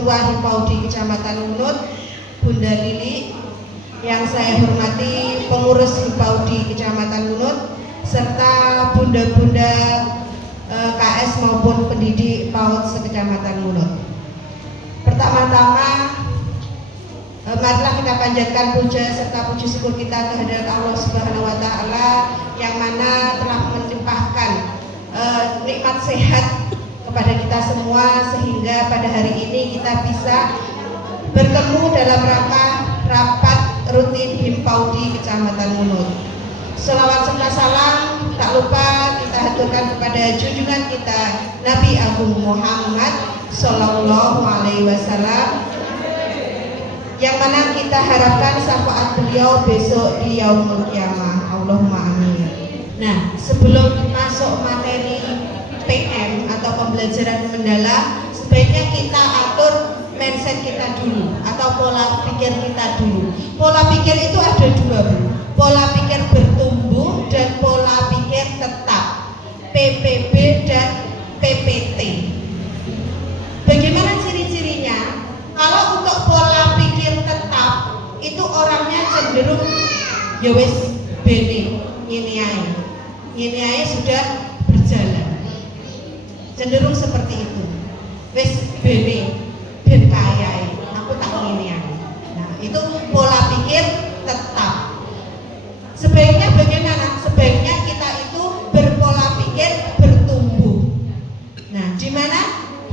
Ketua Hipaudi Kecamatan Ngunut, Bunda Lili, yang saya hormati pengurus Hipaudi Kecamatan Ngunut, serta bunda-bunda KS maupun pendidik PAUD sekecamatan Ngunut. Pertama-tama, marilah kita panjatkan puja serta puji syukur kita kehadirat Allah Subhanahu wa Ta'ala yang mana telah melimpahkan nikmat sehat kepada kita semua, sehingga pada hari ini kita bisa bertemu dalam rapat rutin Hipaudi Kecamatan Ngunut. Selawat serta salam tak lupa kita haturkan kepada junjungan kita Nabi Agung Muhammad Sallallahu Alaihi Wasallam, yang mana kita harapkan syafaat beliau besok di Yaumul Qiyamah. Allahumma amin. Nah, sebelum masuk materi PM atau pembelajaran mendalam, sebaiknya kita atur mindset kita dulu atau pola pikir kita dulu. Pola pikir itu ada dua, Bu. Pola pikir bertumbuh dan pola pikir tetap, PPB dan PPT. Bagaimana ciri-cirinya? Kalau untuk pola pikir tetap itu orangnya cenderung ya wis bene ngene ae sudah berjalan. Cenderung seperti itu. Wis bene ben kaya aku tak ngene ae. Nah, itu pola pikir tetap. Sebaiknya bagaimana? Sebaiknya kita itu berpola pikir bertumbuh. Nah, di mana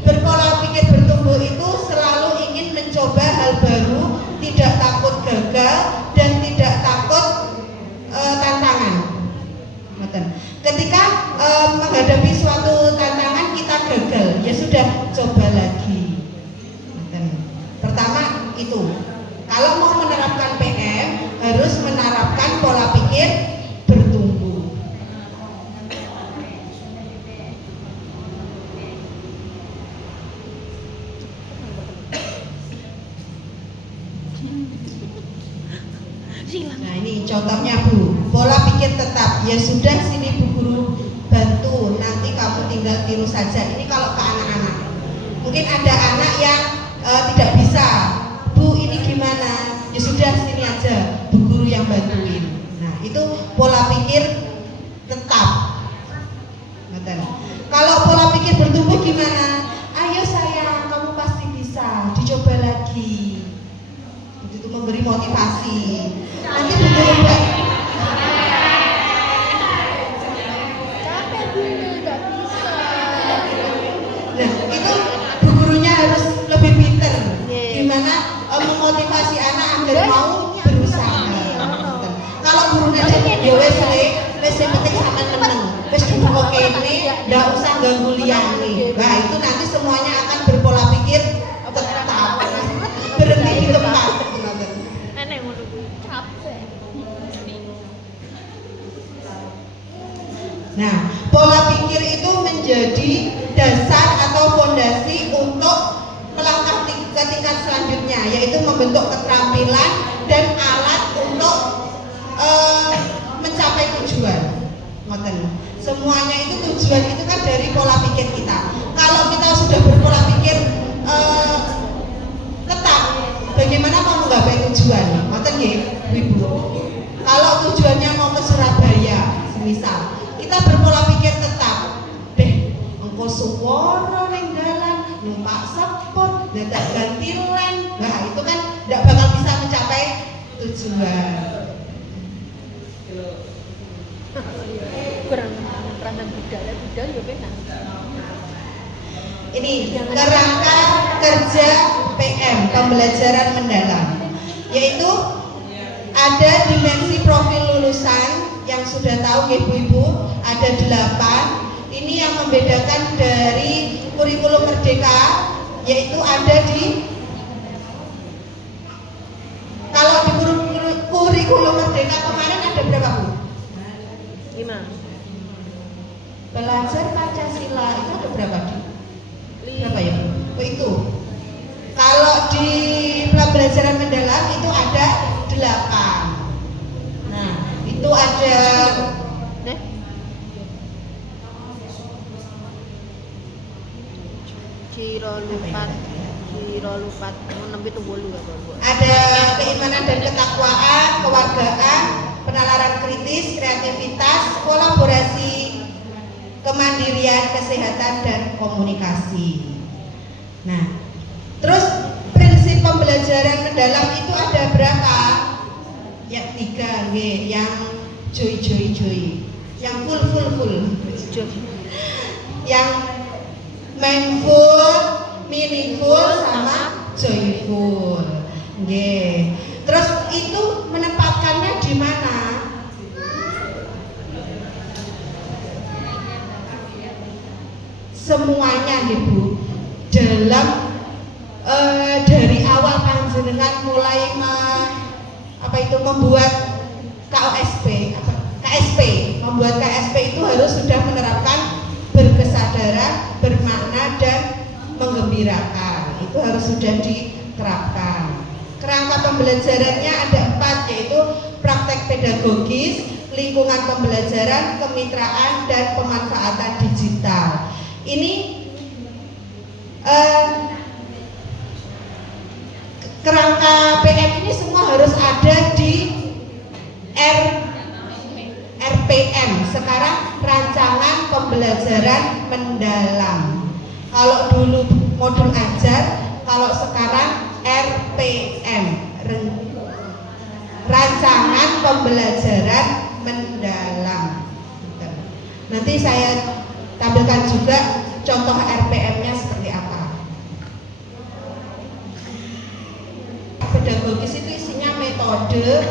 berpola pikir bertumbuh itu selalu ingin mencoba hal baru, tidak takut gagal dan tidak takut tantangan. Ketika menghadapi suatu tantangan kita gagal, ya sudah, coba lagi. Pertama itu, kalau mau menerapkan PM harus menerapkan pola pikir bertumbuh. Nah, ini contohnya, Bu. Pola pikir tetap. Ya sudah, sini Bu Guru bantu, nanti kamu tinggal tiru saja. Ini kalau ke anak-anak. Mungkin ada anak yang tidak bisa. Bu, ini gimana? Ya sudah, sini aja, Bu Guru yang bantuin. Nah, itu pola pikir tetap. Kalau pola pikir bertumbuh gimana? Ayo sayang, kamu pasti bisa. Dicoba lagi. Itu memberi motivasi. Nanti Bu Guru nah, itu Bu Gurunya harus lebih pinter. Gimana memotivasi anak agar mau berusaha. Kalau gurunya ya wes yang penting sama meneng. Wes dibuka kene, ndak usah ganggu liyane. Nah, itu nanti semuanya akan berpola pikir tetap. Berhenti di tempat. Nah, pola pikir itu menjadi dasar atau fondasi untuk melangkah ke tingkat selanjutnya, yaitu membentuk keterampilan dan alat untuk mencapai tujuan. Semuanya itu tujuan itu kan dari pola pikir kita. Kalau kita sudah berpola pikir tetap, bagaimana mau menggapai tujuan? Ngoten nggih, Ibu. Kalau tujuannya mau ke Surabaya, semisal kita berpola pikir tetap, engko suwara ning dalan, numpak sepur, dadak ganti lem. Nah, itu kan tidak bakal bisa mencapai tujuan. Kurang peranan budaya ya benar. Ini kerangka kerja PM pembelajaran mendalam, yaitu ada dimensi profil lulusan yang sudah tahu ya Ibu-ibu, ada 8. Ini yang membedakan dari kurikulum merdeka, yaitu ada di, kalau di kurikulum merdeka kemarin ada berapa, Bu? 5. Belajar Pancasila itu ada berapa, Bu? Berapa ya? Oh, itu. Kalau di pembelajaran mendalam itu ada 8. Nah, itu ada Kiro lupa Siro lupa 678 ya, Bu. Ada keimanan dan ketakwaan, kewargaan, penalaran kritis, kreativitas, kolaborasi, kemandirian, kesehatan, dan komunikasi. Nah, terus prinsip pembelajaran mendalam itu ada berapa? Ya 3, yang joy, yang full, yang mindful, meaningful, sama joyful. Terus itu menempatkannya di mana? Semuanya Ibu dalam dari awal panjenengan mulai membuat membuat KSP itu harus sudah menerapkan berkesadaran, bermakna, dan menggembirakan. Itu harus sudah diterapkan. Kerangka pembelajarannya ada 4, yaitu praktek pedagogis, lingkungan pembelajaran, kemitraan, dan pemanfaatan digital. Ini kerangka PM ini semua harus ada di RPM. Sekarang rancangan pembelajaran mendalam. Kalau dulu modul ajar, kalau sekarang RPM, rancangan pembelajaran mendalam. Nanti saya tampilkan juga contoh RPM-nya seperti apa. Pedagogis itu isinya metode,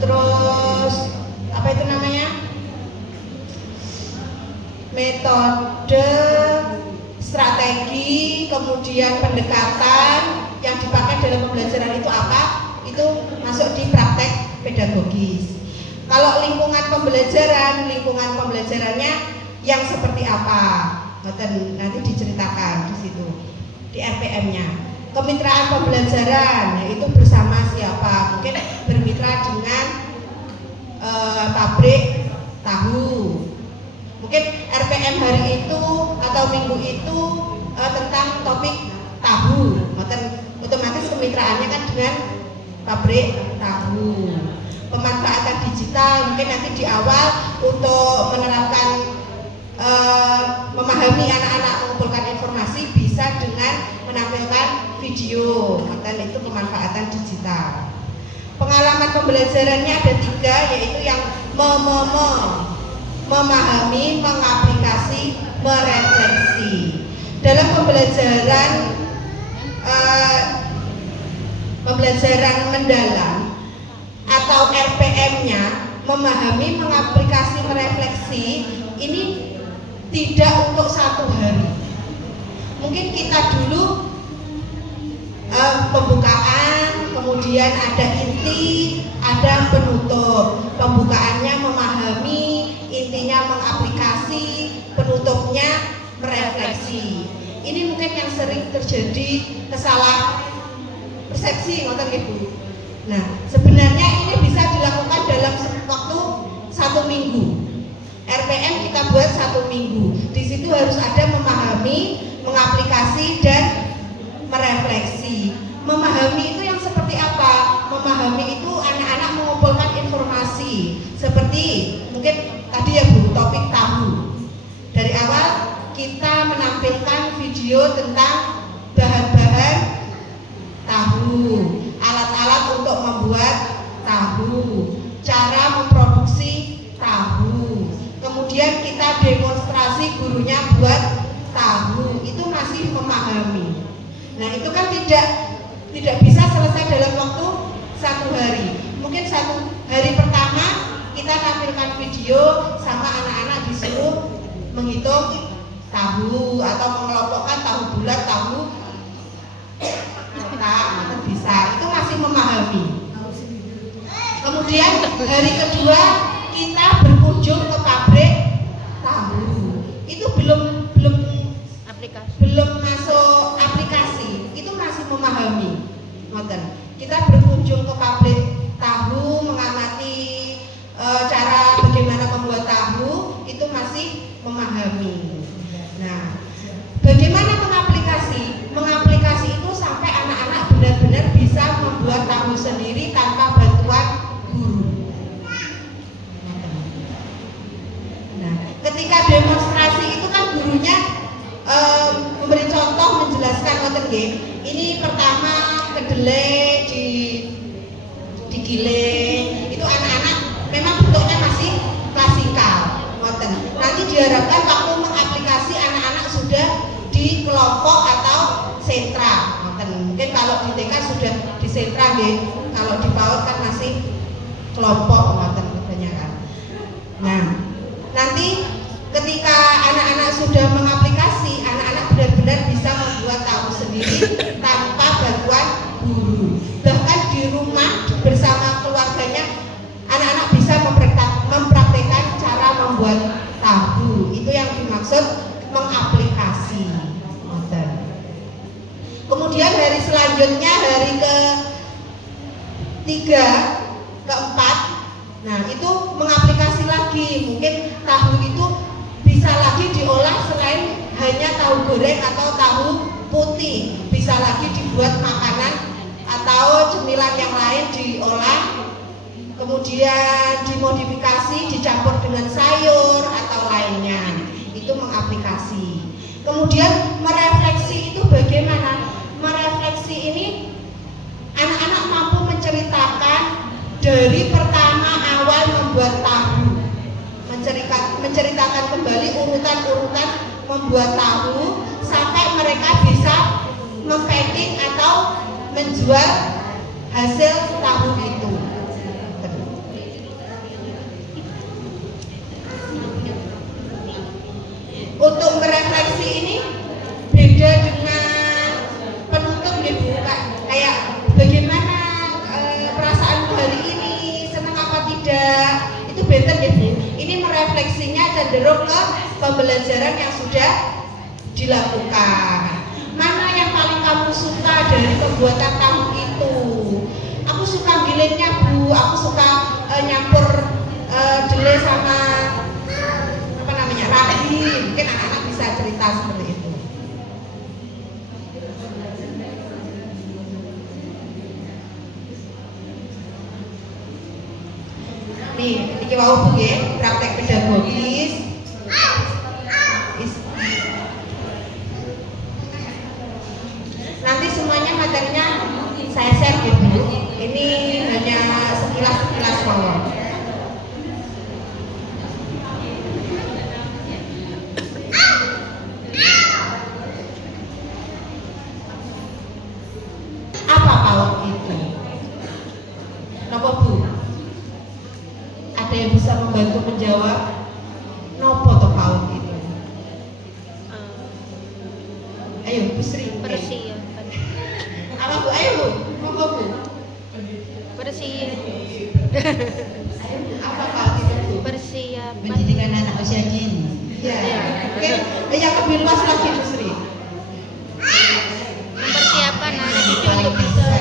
terus metode, strategi, kemudian pendekatan yang dipakai dalam pembelajaran itu apa? Itu masuk di praktek pedagogis. Kalau lingkungan pembelajarannya yang seperti apa? Nanti diceritakan di situ di RPM-nya. Kemitraan pembelajaran, yaitu bersama siapa? Mungkin bermitra dengan pabrik tahu. Mungkin RPM hari itu atau minggu itu tentang topik tahu. Otomatis kemitraannya kan dengan pabrik tahu. Pemanfaatan digital, mungkin nanti di awal untuk menerapkan memahami anak-anak mengumpulkan informasi bisa dengan menampilkan video. Itu pemanfaatan digital. Pengalaman pembelajarannya ada 3, yaitu yang memahami, mengaplikasi, merefleksi. Dalam pembelajaran mendalam atau RPM-nya, memahami, mengaplikasi, merefleksi, ini tidak untuk 1 hari. Mungkin kita dulu pembukaan, kemudian ada inti, ada penutup. Pembukaannya memahami, intinya mengaplikasi, penutupnya merefleksi. Ini mungkin yang sering terjadi kesalah persepsi, Ibu. Nah, sebenarnya ini bisa dilakukan dalam waktu 1 minggu. RPM kita buat 1 minggu. Di situ harus ada memahami, mengaplikasi, dan merefleksi. Memahami itu yang seperti apa? Memahami itu anak-anak mengumpulkan informasi. Seperti mungkin tadi ya Bu, topik tahu. Dari awal kita menampilkan video tentang bahan-bahan tahu, alat-alat untuk membuat tahu, cara memproduksi tahu. Kemudian kita demonstrasi gurunya buat tahu. Itu masih memahami. Nah, itu kan tidak bisa selesai dalam waktu 1 hari. Mungkin 1 hari pertama kita tampilkan video sama anak-anak disuruh menghitung tahu atau mengelompokkan tahu bulat, tahu tak bisa. Itu masih memahami. Kemudian hari kedua kita berkunjung ke pabrik tahu. Itu belum masuk aplikasi. Itu masih memahami. Kita berkunjung ke pabrik tahu, mengamati cara bagaimana membuat tahu, itu masih memahami. Nah, bagaimana mengaplikasi? Mengaplikasi itu sama nggih. Ini pertama kedelai digiling. Itu anak-anak memang bentuknya masih klasikal, ngoten. Nanti diharapkan waktu mengaplikasi anak-anak sudah di kelompok atau sentra, ngoten. Mungkin kalau di TK sudah di sentra nggih. Kalau di PAUD kan masih kelompok, ngoten kebanyakan. Nah, nanti ketika anak-anak sudah mengaplikasi, anak-anak benar-benar bisa membuat tahu sendiri tanpa bantuan guru. Bahkan di rumah bersama keluarganya, anak-anak bisa mempraktekkan cara membuat tahu. Itu yang dimaksud mengaplikasi. Kemudian hari selanjutnya, hari ke-3, ke-4, nah itu mengaplikasi lagi. Mungkin tahu itu bisa lagi diolah selain hanya tahu goreng atau tahu putih, bisa lagi dibuat makanan atau cemilan yang lain diolah, kemudian dimodifikasi, dicampur dengan sayur atau lainnya. Itu mengaplikasi. Kemudian merefleksi itu bagaimana? Merefleksi ini anak-anak mampu menceritakan dari pertama awal membuat tahu, menceritakan kembali urutan-urutan membuat tahu sampai mereka bisa mempacking atau menjual hasil tahu itu. Untuk merefleksi ini beda dengan penuntut gitu, Kak. Kayak bagaimana perasaanmu hari ini, senang apa tidak, itu beda gitu. Ini merefleksinya cenderung ke pembelajaran yang sudah dilakukan. Mana yang paling kamu suka dari pembuatan tahu itu? Aku suka gilingnya, Bu. Aku suka nyampur delai sama rabi. Mungkin anak-anak bisa cerita seperti itu. Nih, iki wau Bu nggih, praktek pedagogis. Nanti semuanya materinya saya share gitu. Ini hanya sekilas-sekilas mawon. Yang bisa membantu menjawab nopo to PAUD itu? Ayo Bu Sri. Persiapan. Apa Bu? Ayo Bu, monggo Bu. Persiapan. Ayo Bu, apa PAUD itu Bu? Persiapan. Pendidikan anak usia dini. Ya. Oke, yang lebih luas lagi Bu Sri. Mempersiapkan anak Yang itu paling untuk bisa besar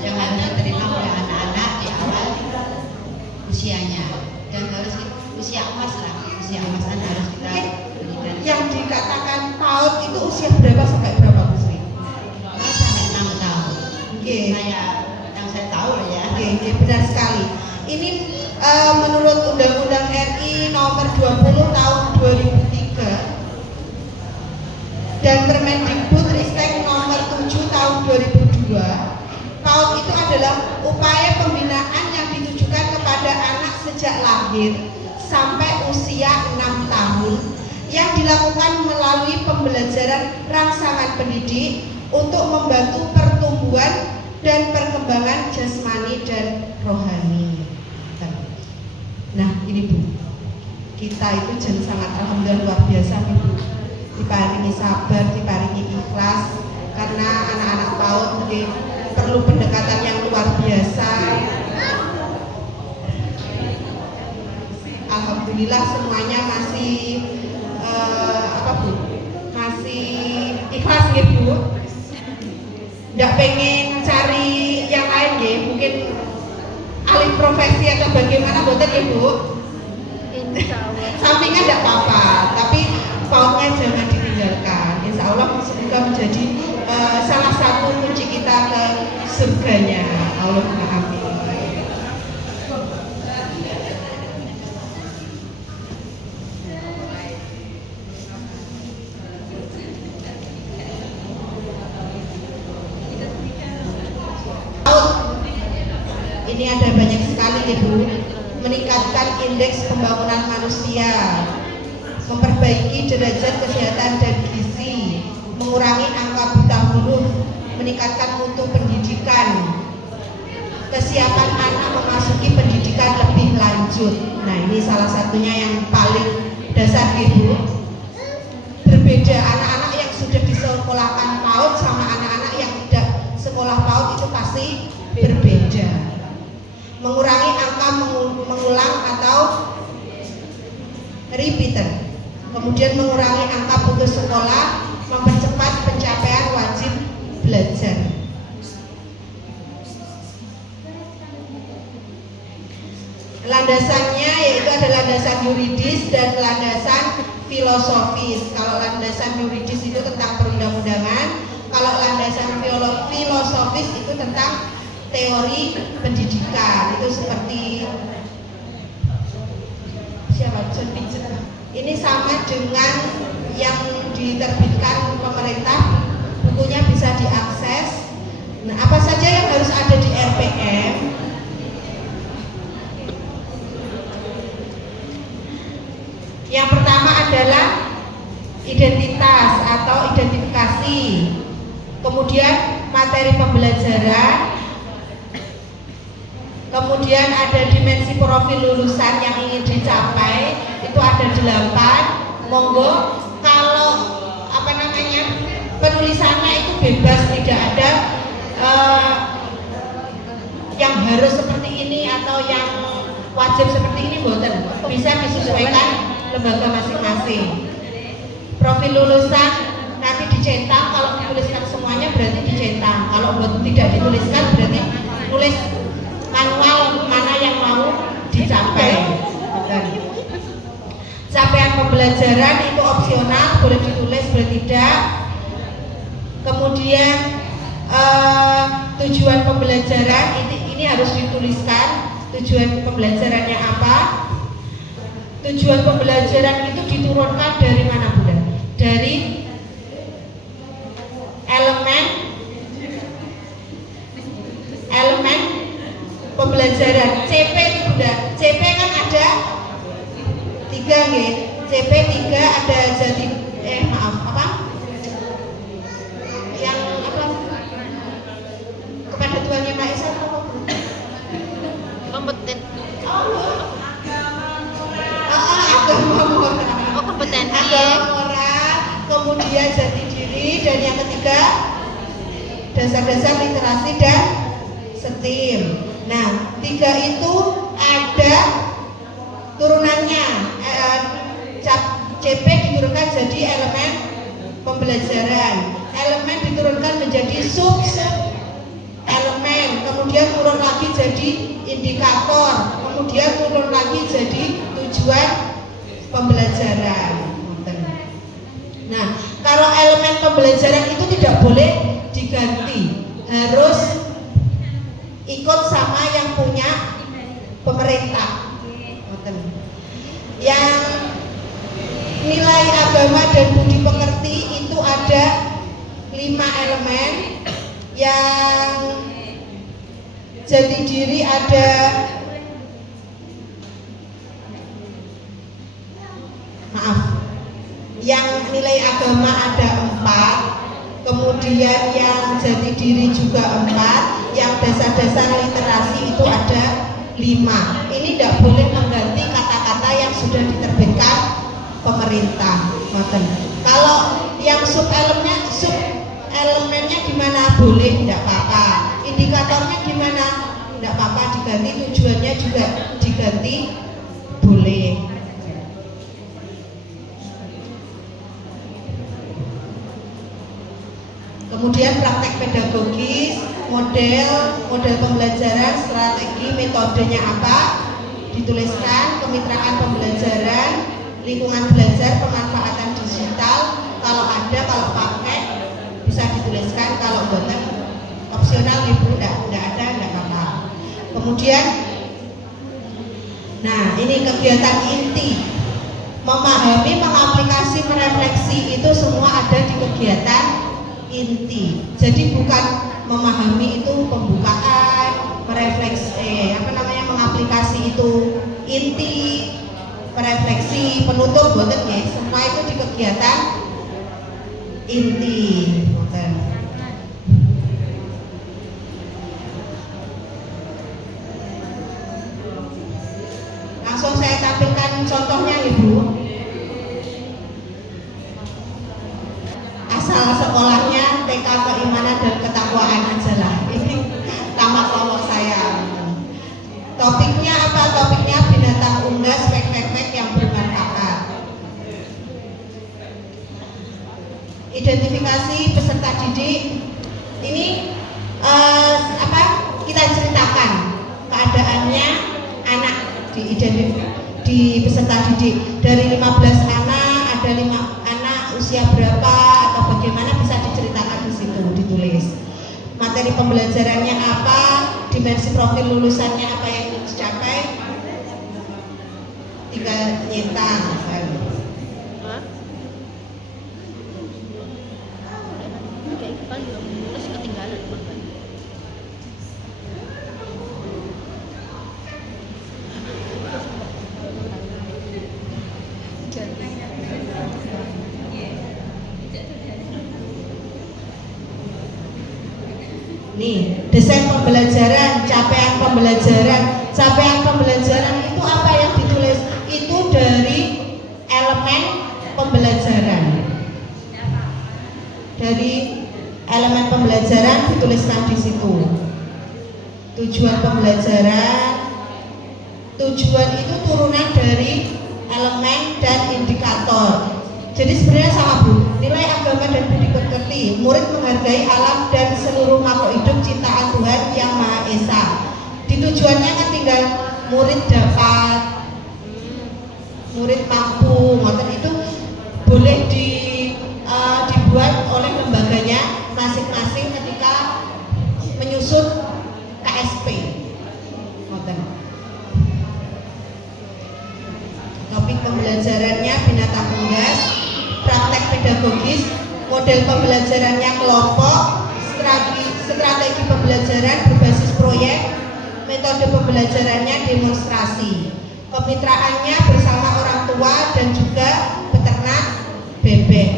yang harus diterima oleh anak-anak di awal usianya, dan harus usia emas lah, usia emasan harus kita berikan. Yang dikatakan PAUD itu usia berapa sampai berapa Bu Sri? Sampai 6 tahun. Oke. Yang saya tahu ya. Oke, benar sekali. Ini menurut Undang-Undang RI Nomor 20 Tahun 2003 dan Permendikbudristek Nomor 7 Tahun 2002, PAUD itu adalah upaya pembinaan yang ditujukan kepada anak sejak lahir sampai usia 6 tahun yang dilakukan melalui pembelajaran rangsangan pendidik untuk membantu pertumbuhan dan perkembangan jasmani dan rohani. Nah ini Bu, kita itu sangat alhamdulillah luar biasa nih Bu, diparingi sabar, diparingi ikhlas, karena anak-anak PAUD mungkin perlu pendekatan yang luar biasa. Alhamdulillah semuanya masih masih ikhlas gitu Bu. Nggak pengen cari yang lain ya, mungkin alih profesi atau bagaimana boten ya Bu. insya Allah. Sampingan nggak apa-apa, tapi PAUD-nya jangan ditinggalkan. Insya Allah semoga menjadi salah satu kunci kita ke surganya. Allahumma amin. Ini ada banyak sekali Ibu. Meningkatkan indeks pembangunan manusia, memperbaiki derajat kesehatan dan gizi, mengurangi angka buta huruf, meningkatkan mutu pendidikan, kesiapan anak memasuki pendidikan lebih lanjut. Nah, ini salah satunya yang paling dasar Ibu. Berbeda anak-anak yang sudah disekolahkan PAUD sama anak-anak yang tidak sekolah PAUD itu pasti berbeda. Mengurangi angka mengulang atau repeater. Kemudian mengurangi angka putus sekolah, mempercepat pencapaian wajib belajar. Landasannya yaitu ada landasan yuridis dan landasan filosofis. Kalau landasan yuridis itu tentang perundang-undangan, kalau landasan filosofis itu tentang teori pendidikan. Itu seperti siapa? John Piaget. Ini sama dengan yang diterbitkan pemerintah, bukunya bisa diakses. Nah, apa saja yang harus ada di RPM? Yang pertama adalah identitas atau identifikasi, kemudian materi pembelajaran, kemudian ada dimensi profil lulusan yang ingin dicapai, itu ada 8. Monggo, kalau penulisannya itu bebas, tidak ada yang harus seperti ini atau yang wajib seperti ini, boten, bisa disesuaikan lembaga masing-masing. Profil lulusan nanti dicetak, kalau dituliskan semuanya berarti dicetak, kalau tidak dituliskan berarti tulis manual mana yang mau dicapai. Capaian pembelajaran itu opsional, boleh ditulis boleh tidak. Kemudian tujuan pembelajaran ini harus dituliskan, tujuan pembelajarannya apa. Tujuan pembelajaran itu diturunkan dari mana Bunda? Dari elemen pembelajaran. CP itu Bunda. CP kan ada 3 nggih. CP 3 ada jadi yang kepada Tuhannya Maha Esa Kompeten. Agama moral. Oh, kompetensi. Agama moral, kemudian jati diri, dan yang ketiga dasar-dasar literasi dan STEM. Nah, 3 itu ada turunannya. CP diturunkan jadi elemen pembelajaran. Elemen diturunkan menjadi sub elemen, kemudian turun lagi jadi indikator, kemudian turun lagi jadi tujuan pembelajaran. Nah, kalau elemen pembelajaran itu tidak boleh diganti, harus ikut sama yang punya pemerintah. Yang nilai agama dan budi pekerti itu ada 5 elemen. Yang jati diri ada yang nilai agama ada 4, kemudian yang jati diri juga 4, yang dasar-dasar literasi itu ada 5. Ini tidak boleh mengganti kata-kata yang sudah diterbitkan pemerintah. Kalau yang sub elemennya gimana? Boleh, tidak apa-apa. Indikatornya gimana? Tidak apa-apa diganti. Tujuannya juga diganti, boleh. Kemudian praktek pedagogis, model pembelajaran, strategi, metodenya apa, dituliskan. Kemitraan pembelajaran, lingkungan belajar, pemanfaatan digital, kalau ada, kalau pakai bisa dituliskan, kalau buatan opsional Ibu tidak ada, tidak apa-apa. Kemudian, nah ini kegiatan inti, memahami, mengaplikasi, merefleksi, itu semua ada di kegiatan inti. Jadi bukan memahami itu pembukaan, mengaplikasi itu inti, refleksi, penutup, boten ya, semua itu di kegiatan inti. Boten. Langsung saya tampilkan contohnya Ibu. Asal sekolahnya TK Keimanan dan Ketakwaan aja lah. Ini tamat kelompok saya. Topiknya apa? Topiknya binatang unggas, fek yang bermanfaat. Identifikasi peserta didik. Ini kita ceritakan keadaannya anak di peserta didik. Dari 15 anak ada 5 anak usia berapa atau bagaimana bisa diceritakan di situ, ditulis. Materi pembelajarannya apa, dimensi profil lulusannya apa yang dicapai, tinggal nyetak. Kayak kan terus ketinggalan. Nih, desain pembelajaran, capaian pembelajaran. Capaian pembelajaran itu apa yang ditulis? Itu dari elemen pembelajaran. Dari elemen pembelajaran dituliskan di situ. Tujuan pembelajaran. Tujuan itu turunan dari elemen dan indikator. Jadi sebenarnya sama Bu, nilai agama dan budi pekerti, murid menghargai alam dan seluruh makhluk hidup ciptaan Tuhan Yang Maha Esa. Di tujuannya kan tinggal murid dapat, murid mampu, ngoten itu boleh dibuat oleh lembaganya masing-masing ketika menyusun KSP. Ngoten. Topik pembelajarannya binatang unggas, praktek pedagogis, model pembelajarannya kelompok, strategi pembelajaran berbasis proyek, metode pembelajarannya demonstrasi, kemitraannya bersama orang tua dan juga peternak bebek.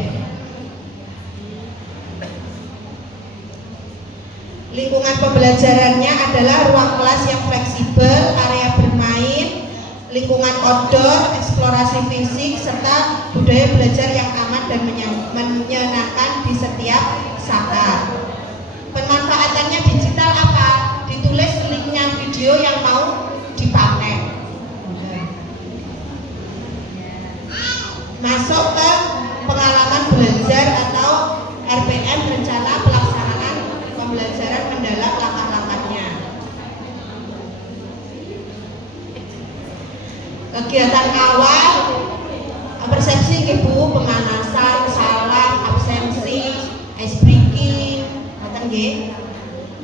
Lingkungan pembelajarannya adalah ruang kelas yang fleksibel, area bermain, lingkungan outdoor, eksplorasi fisik, serta budaya belajar yang aman dan menyenangkan di setiap saat. Pemanfaatannya digital apa? Ditulis linknya video yang mau dipakai. Masuk ke pengalaman belajar atau RPM, rencana pelaksanaan pembelajaran mendalam langkah-langkahnya. Kegiatan awal, persepsi Ibu, pemanasan, salam, absensi, ice breaking,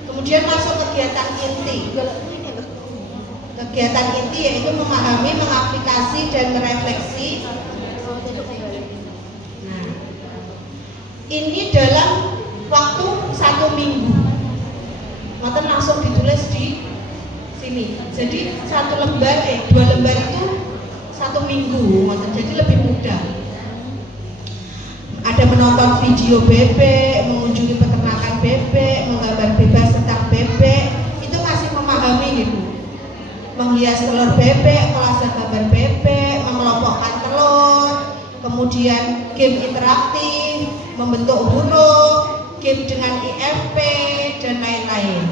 kemudian masuk kegiatan inti. Kegiatan inti yaitu memahami, mengaplikasi, dan merefleksi. Nah, ini dalam waktu 1 minggu. Maka langsung ditulis di sini. Jadi 2 lembar itu 1 minggu. Jadi lebih mudah. Ada menonton video bebek, mengunjungi peternakan bebek, menggambar bebas tentang bebek, itu masih memahami gitu. Menghias telur bebek, kelas gambar bebek, mengelompokkan telur, kemudian game interaktif, membentuk huruf, game dengan IFP, dan lain-lain.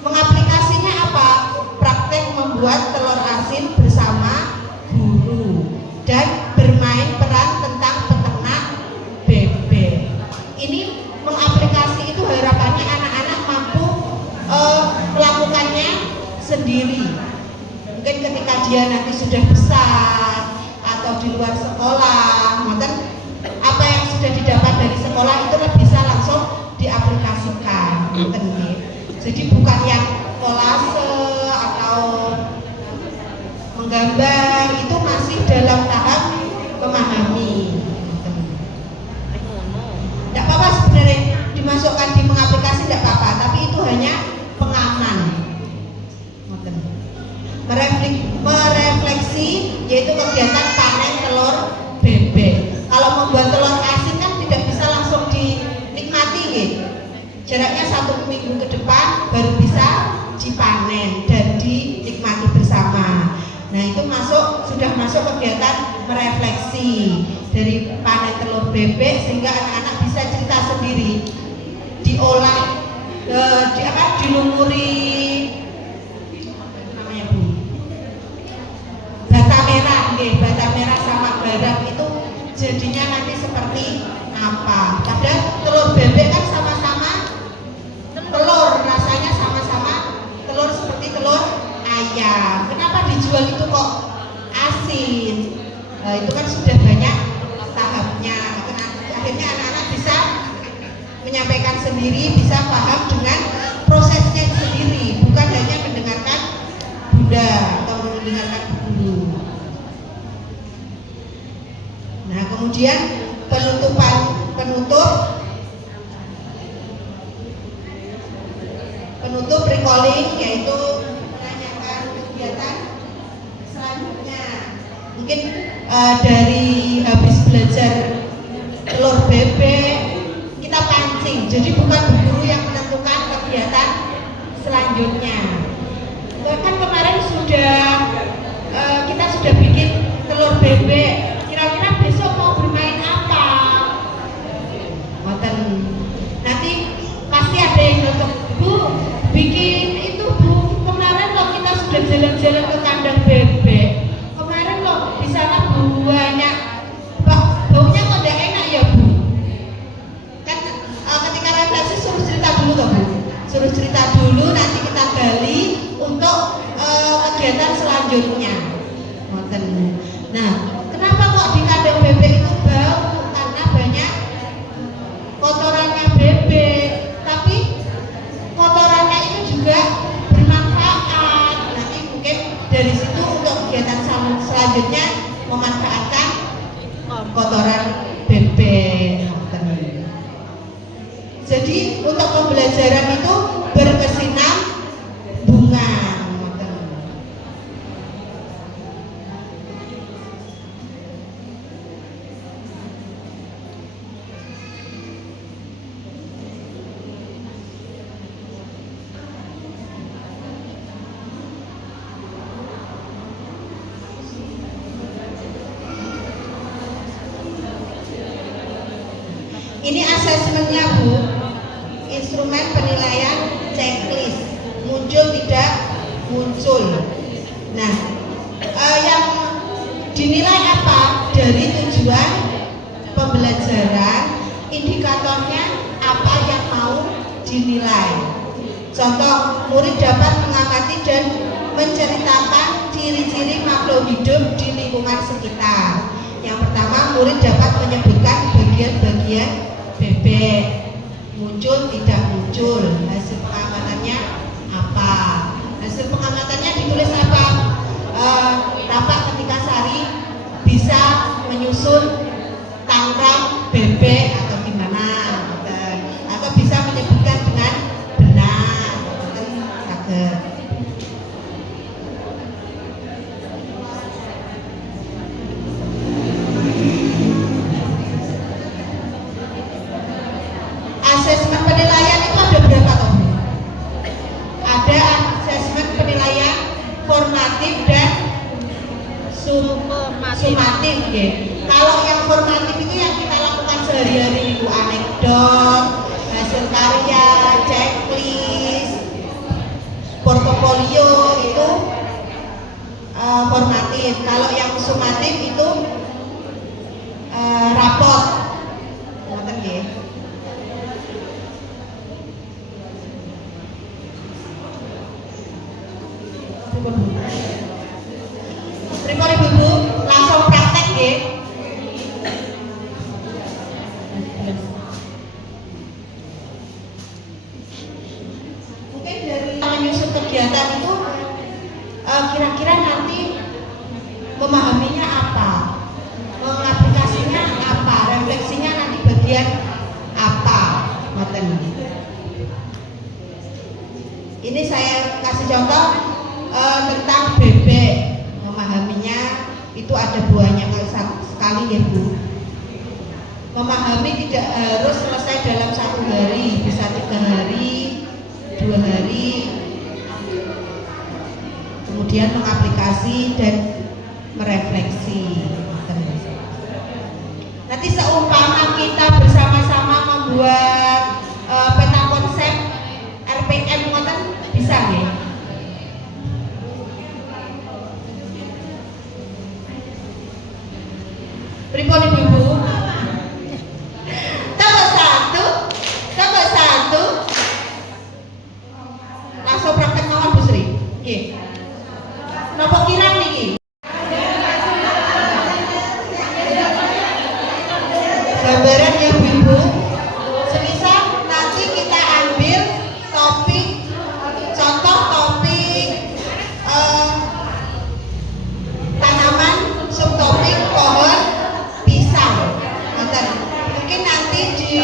Mengaplikasinya apa? Praktek membuat telur asin bersama guru dan bermain peran tentang peternak bebek. Ini mengaplikasi itu harapannya anak-anak mampu melakukannya sendiri. Mungkin ketika dia nanti sudah besar atau di luar sekolah, maka apa yang sudah didapat dari sekolah itu bisa langsung diaplikasikan. Jadi bukan yang kolase atau menggambar, itu masih dalam tahap memahami. Tidak apa-apa sebenarnya dimasukkan di mengaplikasi, tidak apa-apa, tapi itu hanya pengaman. termasuk kegiatan merefleksi dari panen telur bebek sehingga anak-anak bisa cerita sendiri, diolah, dilumuri namanya Bu, bata merah sama garam itu jadinya nanti seperti apa. Padahal telur bebek kan sama-sama telur, rasanya sama-sama telur seperti telur ayam. Kenapa dijual itu kok asin? Itu kan sudah banyak tahapnya. Akhirnya anak-anak bisa menyampaikan sendiri, bisa paham dengan prosesnya sendiri, bukan hanya mendengarkan bunda atau mendengarkan guru. Nah, kemudian penutup recalling, yaitu menanyakan kegiatan selanjutnya. Mungkin dari habis belajar telur bebek kita pancing, jadi bukan guru yang menentukan kegiatan selanjutnya. Bahkan kemarin kita sudah bikin telur bebek, kira-kira besok mau bermain apa? Nanti pasti ada yang bilang, Bu, bikin itu Bu, kemarin loh kita sudah jalan-jalan ke kandang bebek, kemarin loh di sana banyak baunya kok tidak enak ya Bu. Kan ketika refleksi suruh cerita dulu toh Bu, suruh cerita dulu, nanti kita gali untuk kegiatan selanjutnya. Nah, kenapa kok di kandang bebek itu bau? Karena banyak kotorannya bebek, tapi kotorannya itu juga bermanfaat. Nanti mungkin dari situ untuk kegiatan selanjutnya memanfaatkan kotoran bebek. Jadi untuk pembelajaran itu berkesinambungan. Ini asesmennya Bu, instrumen penilaian checklist, muncul tidak muncul. Nah, yang dinilai apa? Dari tujuan pembelajaran, indikatornya apa yang mau dinilai. Contoh, murid dapat mengamati dan menceritakan ciri-ciri makhluk hidup di lingkungan sekitar. Yang pertama, murid dapat menyebutkan bagian-bagian bebek, muncul tidak muncul, hasil pengamatannya apa, hasil pengamatannya ditulis apa, Bapak ketika Sari bisa menyusun tangrang bebek atau gimana, atau bisa menyebutkan dengan benar, asesmen penilaian itu ada berapa toh? Ada asesmen penilaian formatif dan sumatif. Kalau yang formatif itu yang kita lakukan sehari-hari, Ibu, anekdot, hasil karya, checklist, portofolio itu formatif. Kalau yang sumatif itu raport. Pripun Ibu, langsung praktek nggih. Mungkin dari menyusun kegiatan itu kira-kira nanti memahaminya apa, mengaplikasinya apa, refleksinya nanti bagian apa, Ini saya kasih contoh tentang bebek, memahaminya itu ada buahnya sekali ya Bu. Memahami tidak harus selesai dalam 1 hari, bisa 3 hari, 2 hari, kemudian mengaplikasi dan merefleksi. Nanti seumpama kita bersama-sama membuat peta konsep RPM ngoten bisa nggih? Pripun Ibu? Tambah satu. Langsung praktek mawon Bu Sri. Nggih. Napa kirang niki? Gambaran ya Bu Ibu. Semisal nanti kita ambil topik, contoh topik tanaman, subtopik pohon pisang. Mungkin nanti di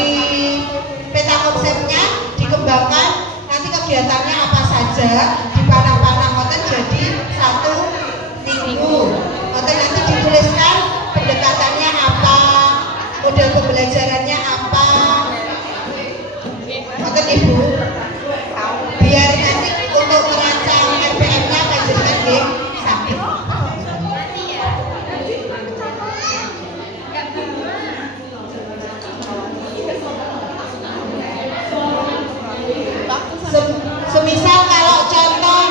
peta konsepnya dikembangkan nanti kegiatannya apa saja, dipanah-panah ngoten jadi 1 minggu. Ngoten nanti dituliskan pendekatannya apa, model pembelajarannya apa. Ngoten Ibu. Biar nanti untuk merancang RPM-nya panjenengan nggih sakit. Semisal kalau contoh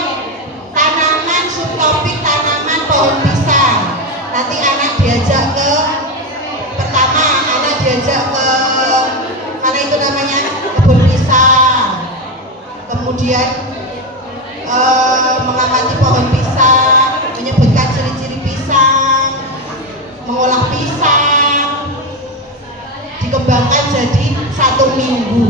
tanaman subtopik tanaman pohon pisang, nanti anak diajak ke pertama anak diajak ke mana itu namanya kebun pisang, kemudian mengamati pohon pisang, menyebutkan ciri-ciri pisang, mengolah pisang, dikembangkan jadi 1 minggu.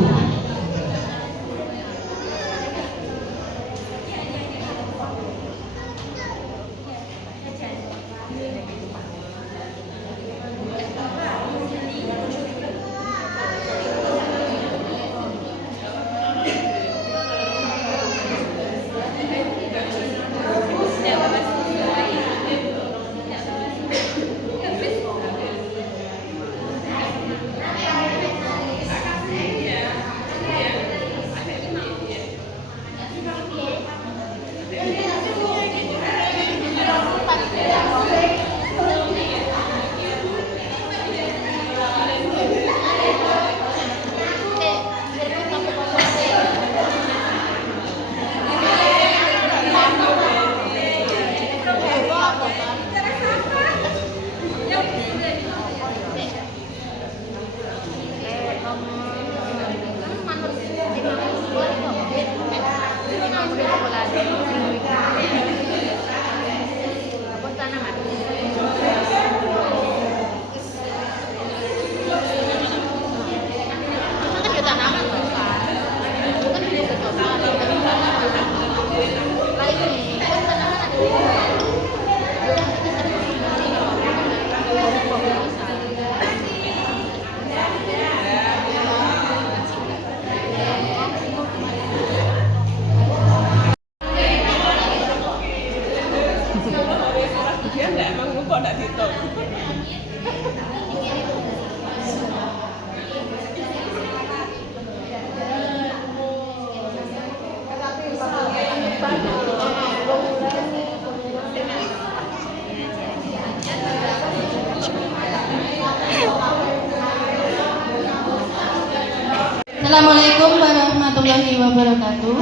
Assalamualaikum warahmatullahi wabarakatuh.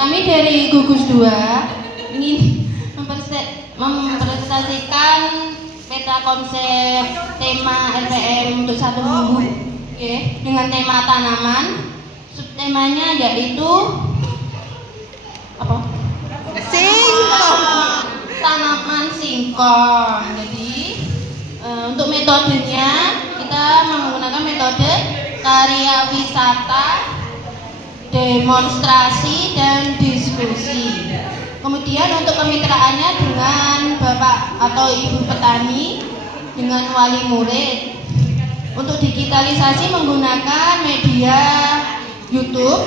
Kami dari Gugus 2 ingin mempresentasikan peta konsep tema RPM untuk 1 minggu, dengan tema tanaman. Subtemanya yaitu apa? Singkong. Tanaman singkong. Jadi untuk metodenya kita menggunakan metode karya wisata, demonstrasi, dan diskusi. Kemudian untuk kemitraannya dengan Bapak atau Ibu petani dengan wali murid. Untuk digitalisasi menggunakan media YouTube,